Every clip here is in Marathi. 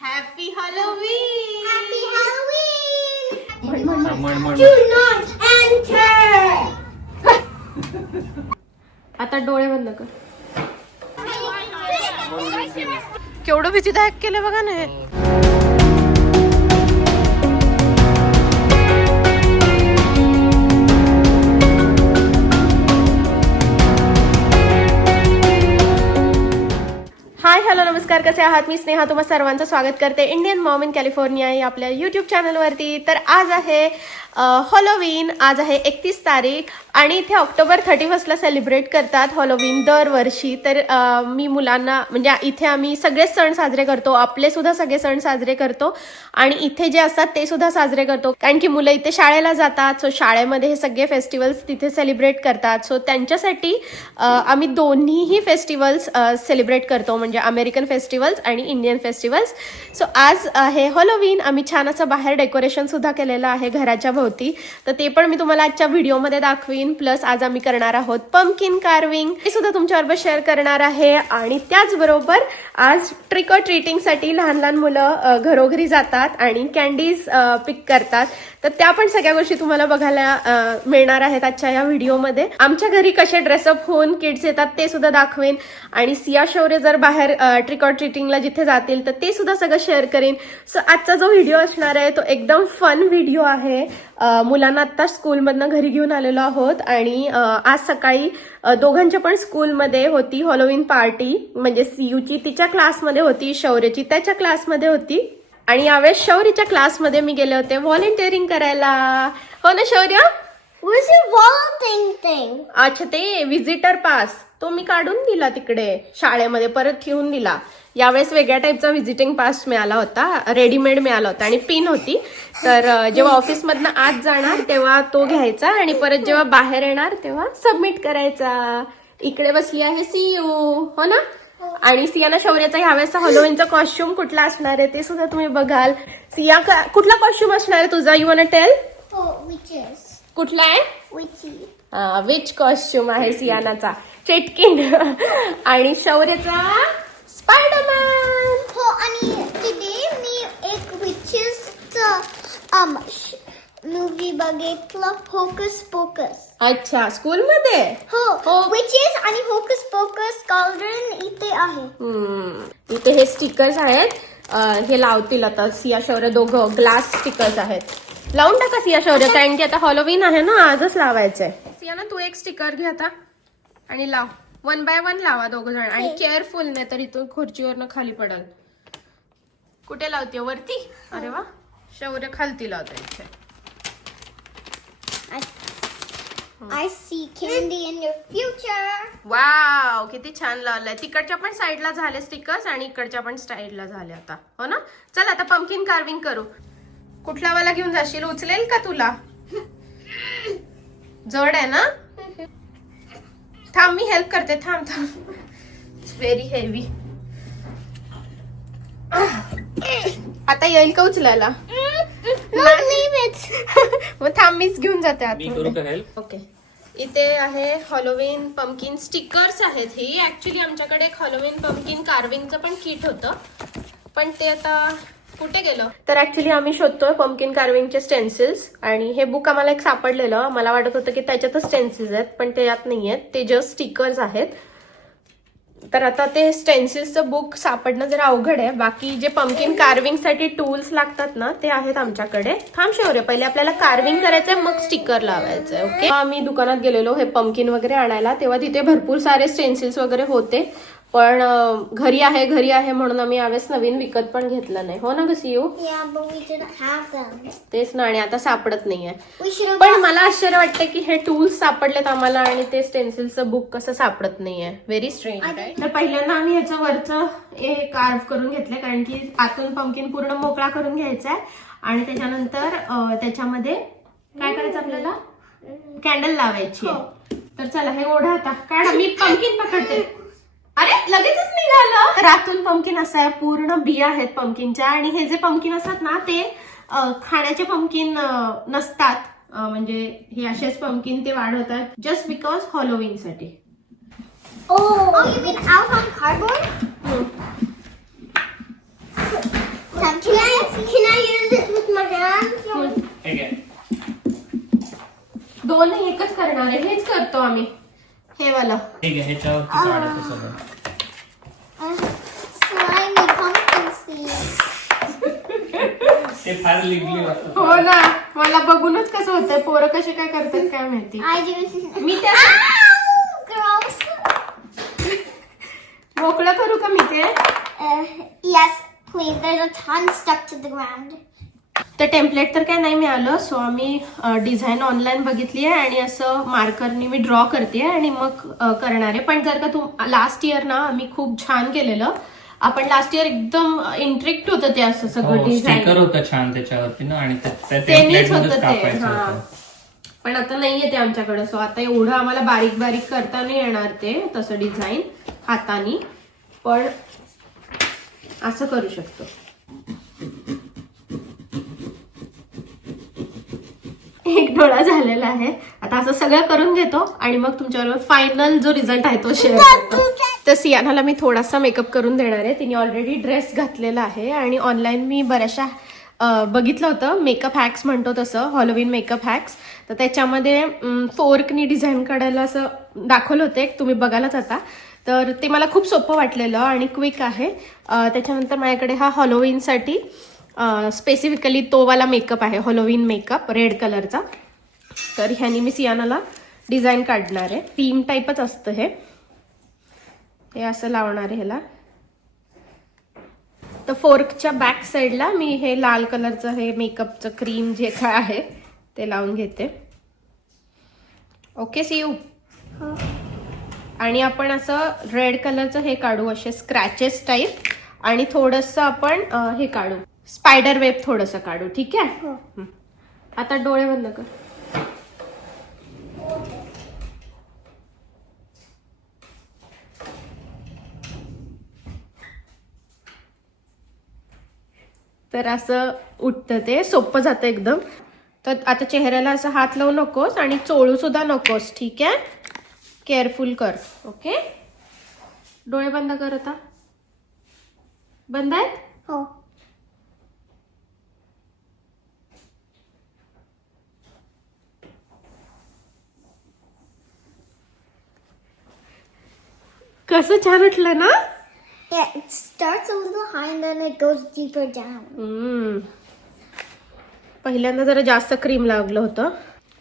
Happy Halloween! म्हण, म्हण, म्हण. not enter! आता डोळे बंद कर केवढं भीतीदायक केलं बघा ना हाय हॅलो नमस्कार. कसे आहात? मी स्नेहा. तुम्हा सर्वांचं स्वागत करते. इंडियन मॉम इन कॅलिफोर्निया या आपल्या यूट्यूब चॅनलवरती तर आज आहे हॉलोवीन आज आहे एकतीस तारीख. आणि इथे ऑक्टोबर थर्टी फर्स्टला सेलिब्रेट करतात हॉलोवीन दरवर्षी. तर मी मुलांना म्हणजे इथे आम्ही सगळेच सण साजरे करतो. आपले सुद्धा सगळे सण साजरे करतो. आणि इथे जे असतात ते सुद्धा साजरे करतो. कारण की मुलं इथे शाळेला जातात. सो शाळेमध्ये हे सगळे फेस्टिवल्स तिथे सेलिब्रेट करतात. सो त्यांच्यासाठी आम्ही दोन्हीही फेस्टिवल्स सेलिब्रेट करतो. म्हणजे अमेरिकन फेस्टिवल्स आणि इंडियन फेस्टिवल्स सो आज हे हॉलोवीन आम्ही छान असं बाहेर डेकोरेशन सुद्धा केलेलं आहे घराच्या भोवती. तर ते पण मी तुम्हाला आजच्या व्हिडिओमध्ये दाखवीन. प्लस आज आम्ही करणार आहोत पम्पकिन कार्विंग हे सुद्धा तुमच्याबरोबर शेअर करणार आहे. आणि त्याचबरोबर आज ट्रिक ऑर ट्रीटिंगसाठी लहान लहान मुलं घरोघरी जातात आणि कॅन्डीज पिक करतात. तर त्या पण सगळ्या गोष्टी तुम्हाला बघायला मिळणार आहेत आजच्या या व्हिडिओमध्ये आमच्या घरी कसे ड्रेसअप होऊन किड्स येतात ते सुद्धा दाखवेन. आणि सिया शौर्य जर बाहेर ट्रिक ऑर ट्रीटिंगला जिथे जातील तर ते सुद्धा सगळं शेअर करेन. सो आजचा जो व्हिडिओ असणार आहे तो एकदम फन व्हिडिओ आहे. मुलांना आत्ता स्कूलमधनं घरी घेऊन आलेलो आहोत आणि आज सकाळी दोघांच्या पण स्कूलमध्ये होती हॉलोविन पार्टी म्हणजे सीयूची तिच्या क्लासमध्ये होती शौर्यची त्याच्या क्लासमध्ये होती. आणि यावेळेस शौर्यच्या क्लासमध्ये मी गेले होते व्हॉलेंटिअरिंग करायला. हो ना शौर्य? अच्छा ते विजिटर पास तो मी काढून दिला तिकडे शाळेमध्ये परत ठेवून दिला. यावेळेस वेगळ्या टाईपचा व्हिजिटिंग पास मिळाला होता रेडीमेड मिळाला होता आणि पिन होती. तर जेव्हा ऑफिसमधनं आत जाणार तेव्हा तो घ्यायचा आणि परत जेव्हा बाहेर येणार तेव्हा सबमिट करायचा. इकडे बसली आहे सीयू हो ना? आणि सियाना शौर्याचा ह्यावेळेसचा हॉलोविनचा कॉस्ट्युम कुठला असणार आहे ते सुद्धा तुम्ही बघाल. सिया का- कुठला कॉस्ट्युम असणार आहे तुझा? You want tell. कुठला आहे. विच कॉस्ट्युम आहे सियानाचा. चेटकिन आणि शौर्यचा? स्पायडरमॅन हो आणि today मी एक um मूवी बघितलं होकस पोकस अच्छा स्कूलमध्ये हो हो. witches आणि होकस पोकस कॉलड्रन इथे आहे. हम्म. इथे हे स्टिकर्स आहेत. हे लावतील आता सिया शौर्य दोघं ग्लास स्टिकर्स आहेत. लावून टाका सिया शौर्य कारण की आता हॉलोवीन आहे ना आजच लावायचंय. सियाना तू एक स्टिकर घे आता आणि लाव. वन बाय वन लावा दोघं जण. आणि केअरफुल नाही तर इथून खुर्चीवरनं खाली पडल. कुठे लावते वरती? अरे वा. शौर्य खालती लावतो इथे. I, I see candy in your future. Wow किती छान लावलंय. तिकडच्या पण साईडला झाले स्टिकर्स आणि इकडच्या पण साईडला झाले आता. हो ना? चल आता पंपकिन कार्विंग करू. कुठला वाला घेऊन जाशील? उचलेल का तुला? जड आहे ना? थांब मी हेल्प करते. थांब थांब. व्हेरी हेवी आता येईल का उचलायला. मग थांब मीच घेऊन जाते मी आतमध्ये करू का हेल्प ओके इथे आहे हॉलोविन पंपकिन स्टिकर्स आहेत ही. ऍक्च्युली आमच्याकडे एक हॉलोविन पंपकिन कार्विंगचं पण किट होतं. पण ते आता कुठे गेलं? तर ऍक्च्युली आम्ही शोधतोय पम्पकिन कार्विंगचे स्टेन्सिल्स आणि हे बुक आम्हाला एक सापडलेलं. मला वाटत होतं की त्याच्यातच स्टेन्सिल्स आहेत पण ते यात नाही आहेत ते जस्ट स्टिकर्स आहेत. तर आता ते स्टेन्सिल्सचं बुक सापडणं जरा अवघड आहे. बाकी जे पम्पकिन कार्विंगसाठी टूल्स लागतात ना ते आहेत आमच्याकडे. थांब शौर्य पहिले आपल्याला कार्विंग करायचंय मग स्टिकर लावायचंय ओके आम्ही दुकानात गेलेलो हे पम्पकिन वगैरे आणायला. तेव्हा तिथे भरपूर सारे स्टेन्सिल्स वगैरे होते. पण घरी आहे घरी आहे म्हणून आम्ही यावेळेस नवीन विकत पण घेतलं नाही. हो ना ग सियू. तेच ना आणि आता सापडत नाहीये. पण मला आश्चर्य वाटतं की हे टूल्स सापडलेत आम्हाला आणि ते स्टेन्सिलचं बुक कसं सापडत नाहीये. व्हेरी स्ट्रेंज तर पहिल्यांदा आम्ही ह्याच्या वरचं हे कार्व करून घेतलंय कारण की आतून पंपकिन पूर्ण मोकळा करून घ्यायचा आहे आणि त्याच्यानंतर त्याच्यामध्ये काय करायचं आपल्याला? कॅन्डल लावायची आहे. तर चला हे ओढा आता. काढा मी पंपकिन पकडते. अरे लगेचच निघालं. रातून पंपकिन असं पूर्ण बिया आहेत पंपकिनच्या आणि हे जे पंपकिन असतात ना ते खाण्याचे पंपकिन नसतात. म्हणजे हे असेच पंपकिन ते वाढवतात जस्ट बिकॉज हॉलोविनसाठी. हो. हो. दोन एकच करणार आहे. हेच करतो आम्ही. हे वाला ठीक आहे ह्याच्यावरती काढायचं सगळं slimy pumpkin seeds. ते फार लिगली वाटत हो ना मला बघूनच कसं होतंय पोरं कशी काय करतात काय माहिती I do. मी त्या Ow! Gross. मोकळं करू का मी ते Uh, yes, please. There's a ton stuck to the ground. तर टेम्पलेट तर काय नाही मिळालं. सो आम्ही डिझाईन ऑनलाईन बघितली आहे आणि असं मार्करनी मी ड्रॉ करते आणि मग करणार आहे. पण जर का तुम लास्ट इयर ना आम्ही खूप छान केलेलं. आपण लास्ट इयर एकदम इंट्रिक्ट होतं ते असं सगळं हो स्टिकर डिझाईन होतं छान त्याच्यावरती ना आणि ते- त्या त्यांनीच होतं ते हा. पण आता नाहीये ते आमच्याकडे. सो आता एवढं आम्हाला बारीक बारीक करता नाही येणार ते तसं डिझाईन हातानी. पण असं करू शकतो. एक डोळा झालेला आहे. आता असं सगळं करून घेतो आणि मग तुमच्याबरोबर फायनल जो रिझल्ट आहे तो शेअर करतो. तर सियानाला मी थोडासा मेकअप करून देणार आहे. तिने ऑलरेडी ड्रेस घातलेला आहे आणि ऑनलाईन मी बऱ्याचशा बघितलं होतं. मेकअप हॅक्स म्हणतो तसं हॉलोविन मेकअप हॅक्स तर त्याच्यामध्ये फोर्कनी डिझाईन काढायला असं दाखवलं होते तुम्ही बघायलाच आता. तर ते मला खूप सोपं वाटलेलं आणि क्विक आहे. त्याच्यानंतर माझ्याकडे हा हॉलोविनसाठी स्पेसिफिकली तो वाला मेकअप आहे हॉलोविन मेकअप रेड कलरचा तर ह्यानी मी सियानाला डिझाईन काढणार आहे. थीम टाईपच असतं हे. हे असं लावणार आहे ह्याला. तर फोर्कच्या बॅक साईडला मी हे लाल कलरचं हे मेकअपचं क्रीम जे काय आहे ते लावून घेते. ओके सी यू आणि आपण असं रेड कलरचं हे काढू असे स्क्रॅचेस टाईप आणि थोडंसं आपण हे काढू. स्पायडर वेब थोडंसं काढू ठीक आहे? हं. आता डोळे बंद कर. तर असं उठतं ते सोपं जातं एकदम. तर आता चेहऱ्याला असं हात लावू नकोस आणि चोळू सुद्धा नकोस ठीक आहे? केअरफुल कर ओके? डोळे बंद कर आता. बंद आहेत? Oh. कसं छान उठलं ना? Yeah, it starts a little high and then it goes deeper down. हम्म. पहिल्यांदा जरा जास्त क्रीम लागलं होतं.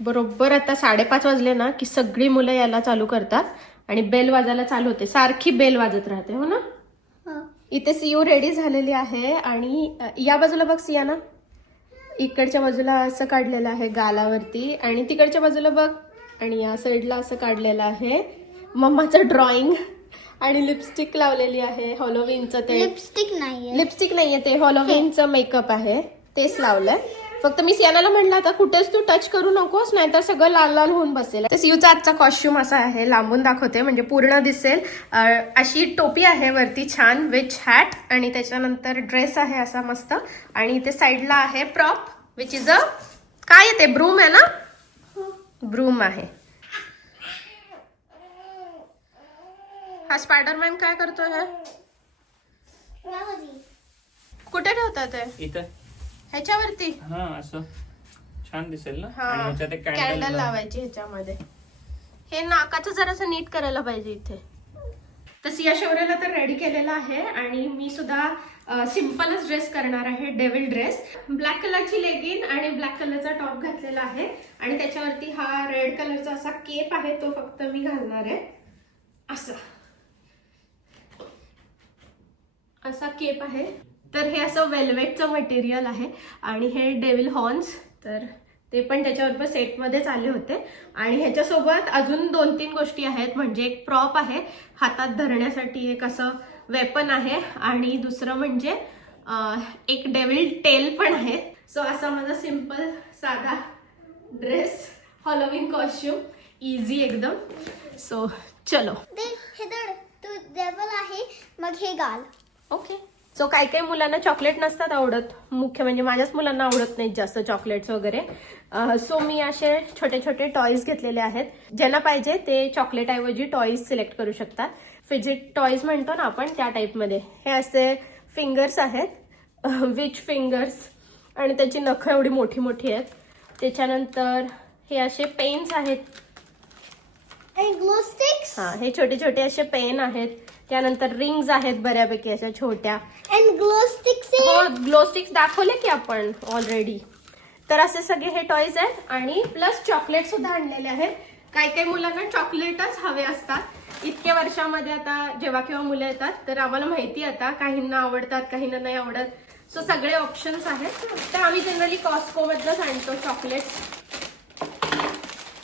बरोबर आता साडेपाच वाजले ना की सगळी मुलं यायला चालू करतात आणि बेल वाजायला चालू होते. सारखी बेल वाजत राहते हो ना. इथे सीयू रेडी झालेली आहे आणि अ, या बाजूला बघ सियाना इकडच्या बाजूला असं काढलेलं आहे गालावरती आणि तिकडच्या बाजूला बघ. आणि या साईडला असं काढलेलं आहे. मम्माचं ड्रॉइंग आणि लिपस्टिक लावलेली आहे हॉलोविनचं ते. Lipstick नाहीये. लिपस्टिक नाहीये ते. हॉलोविनचं मेकअप आहे. तेच लावलंय. फक्त मी सियानाला म्हणलं आता कुठेच तू टच करू नकोस नाहीतर सगळं लाल लाल होऊन बसेल. तर सियूचा आजचा कॉस्ट्युम असा आहे लांबून दाखवते म्हणजे पूर्ण दिसेल. अशी टोपी आहे वरती छान विच हॅट आणि त्याच्यानंतर ड्रेस आहे असा मस्त. आणि इथे साईडला आहे प्रॉप विच इज अ काय येते ब्रूम आहे ना? ब्रूम आहे. हा स्पायडरमॅन काय करतोय हे. कुठे ठेवतात ते? इथं. ह्याच्यावरती? हा असं. छान दिसेल ना? हा आणि ह्याच्यात एक कॅन्डल लावायची ह्याच्यामध्ये. हे नाकाचं जरासं नीट करायला पाहिजे इथे. तर सिया शौर्याला तर रेडी केलेला आहे आणि मी सुद्धा सिम्पलच ड्रेस करणार आहे डेव्हिल ड्रेस ब्लॅक कलरची लेगिन आणि ब्लॅक कलरचा टॉप घातलेला आहे. आणि त्याच्यावरती हा रेड कलरचा असा केप आहे तो फक्त मी घालणार आहे. असा. असा केप आहे. तर हे असं वेल्वेटचं मटेरियल आहे आणि हे डेविल हॉर्न्स तर ते पण त्याच्याबरोबर सेटमध्येच आले होते. आणि ह्याच्यासोबत अजून दोन तीन गोष्टी आहेत. म्हणजे एक प्रॉप आहे. हातात धरण्यासाठी एक असं वेपन आहे. आणि दुसरं म्हणजे एक डेविल टेल पण आहे. सो असा माझा सिंपल साधा ड्रेस हॉलोविन कॉस्ट्युम इझी एकदम. सो चलो. ते हे तू devil आहे. मग हे घाल. ओके. सो काही काही मुलांना चॉकलेट नसतात आवडत. मुख्य म्हणजे माझ्याच मुलांना आवडत नाहीत जास्त चॉकलेट्स वगैरे. सो मी असे छोटे छोटे टॉईज घेतलेले आहेत. ज्यांना पाहिजे ते चॉकलेट ऐवजी टॉईज सिलेक्ट करू शकतात. फिजिट टॉईज म्हणतो ना आपण त्या टाईपमध्ये हे असे फिंगर्स आहेत. विच फिंगर्स आणि त्याची नखं एवढी मोठी मोठी आहेत. त्याच्यानंतर हे असे पेन्स आहेत. हा हे छोटे छोटे असे पेन आहेत. त्यानंतर रिंग्स आहेत बऱ्यापैकी अशा छोट्या. हो in. ग्लो स्टिक्स दाखवले की आपण ऑलरेडी तर असे सगळे हे टॉयज आहेत आणि प्लस चॉकलेट सुद्धा आणलेले आहेत. काही काही मुलांना चॉकलेटच हवे असतात. इतक्या वर्षामध्ये आता जेव्हा केव्हा मुलं येतात तर आम्हाला माहिती आता काहींना आवडतात काहींना नाही आवडत. सो सगळे ऑप्शन्स आहेत. तर आम्ही जनरली कॉस्को मधनच आणतो चॉकलेट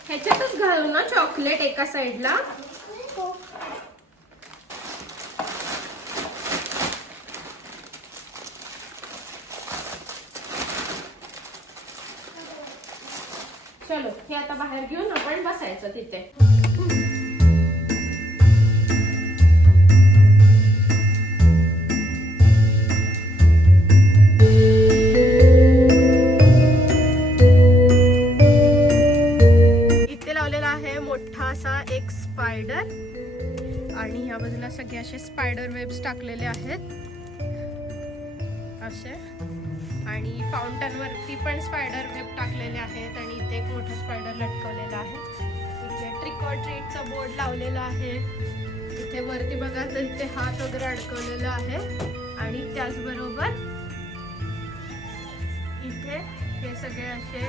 ह्याच्यातच घालू ना चॉकलेट एका साइडला चलो हे आता बाहेर घेऊन आपण बसायचं तिथे. इथे लावलेला आहे मोठा असा एक स्पायडर आणि ह्या बाजूला सगळे असे स्पायडर वेब्स टाकलेले आहेत. असे. आणि फाउंटनवरती पण स्पायडर वेब टाकलेले आहेत आणि इथे एक मोठं स्पायडर लटकवलेलं आहे. इथे ट्रिक ऑर ट्रीटचा बोर्ड लावलेला आहे. इथे वरती बघा तर इथे हात वगैरे अडकवलेला आहे. आणि त्याचबरोबर इथे हे सगळे असे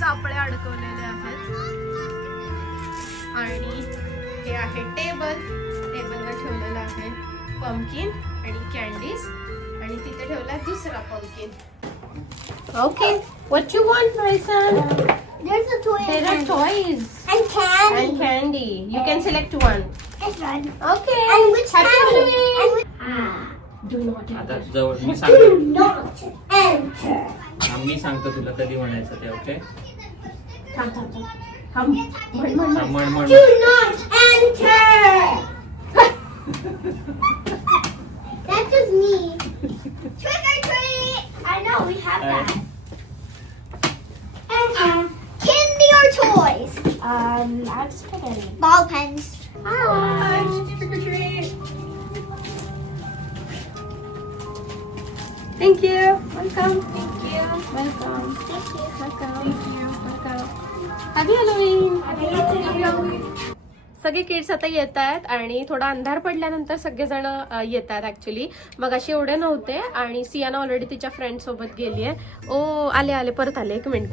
सापळे अडकवलेले आहेत. आणि हे आहे टेबल. टेबलवर ठेवलेलं आहे पंकिन आणि कॅन्डीज आणि तिथे ठेवला दुसरा pumpkin Okay what you want my son There's a toy. There are and, toys and candy. and candy you can select one This one. okay And which Happy candy? Halloween. And which... do not आता enter. जवळ मी Do सांगतो not enter. हा, मी सांगतो तुला कधी म्हणायचं ते ओके थांब थांब थांब थांब म्हण म्हण हा, म्हण म्हण म्हण Do not enter. That's just me. Trick or treat. I know we have that. And um, candy or toys? Um, I'll just pick any. Ball pens. Hi, trick or treat. Thank you. Welcome. Thank you. Welcome. Thank you. Welcome. Welcome. Happy Halloween. सगळे किड्स आता येत आहेत आणि थोडा अंधार पडल्यानंतर सगळेजण येत आहेत ऍक्च्युली मग असे एवढे नव्हते आणि सियाना ऑलरेडी तिच्या फ्रेंड सोबत गेली आहे ओ आले आले परत आले. एक minute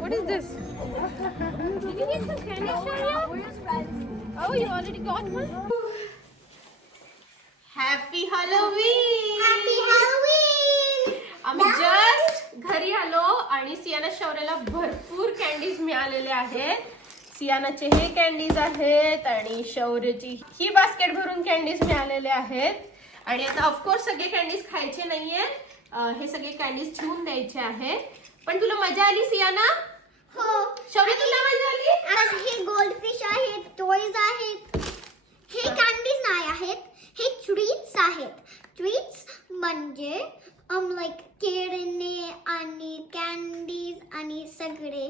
What is this? Did you get some candy, Shreya? Oh, you already got one? Happy Halloween! Happy Halloween! आम्ही जस्ट घरी आलो आणि सियाना शौर्याला भरपूर कॅन्डीज मिळालेले आहेत सियानाचे हे कॅन्डीज आहेत आणि शौर्यची ही बास्केट भरून कॅन्डीज मिळालेले आहेत आणि आता ऑफकोर्स सगळे कॅन्डीज खायचे नाहीये अं, हे सगळे कॅन्डीज ठेवून द्यायचे आहेत. पण तुला मजा आली सियाना? हो. शौर्य तुला मजा आली? आज हे गोल्डफिश आहेत टॉयज आहेत. हे कॅन्डीज नाही आहेत हे ट्रीट्स आहेत. ट्रीट्स म्हणजे um लाईक खेळणे आणि कॅन्डीज आणि सगळे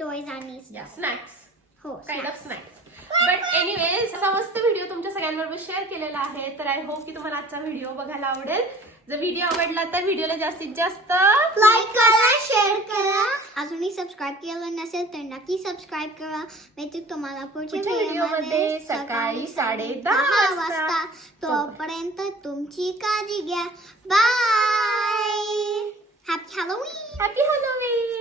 टॉयज आणि स्नॅक्स हो kind of snacks but anyways असा मस्त व्हिडिओ तुमच्या सगळ्यांबरोबर शेअर केलेला आहे. तर आय होप की तुम्हाला आजचा व्हिडिओ बघायला आवडेल. जर व्हिडिओ आवडला तर व्हिडिओला जास्तीत जास्त लाईक करा शेअर करा. अजूनही सबस्क्राईब केलं नसेल तर नक्की सबस्क्राईब करा. मी तुम्हाला पुढच्या पुढच्या व्हिडिओमध्ये सकाळी साडेदहा वाजता. वाजता. तोपर्यंत तुमची काळजी घ्या. Bye happy Halloween happy Halloween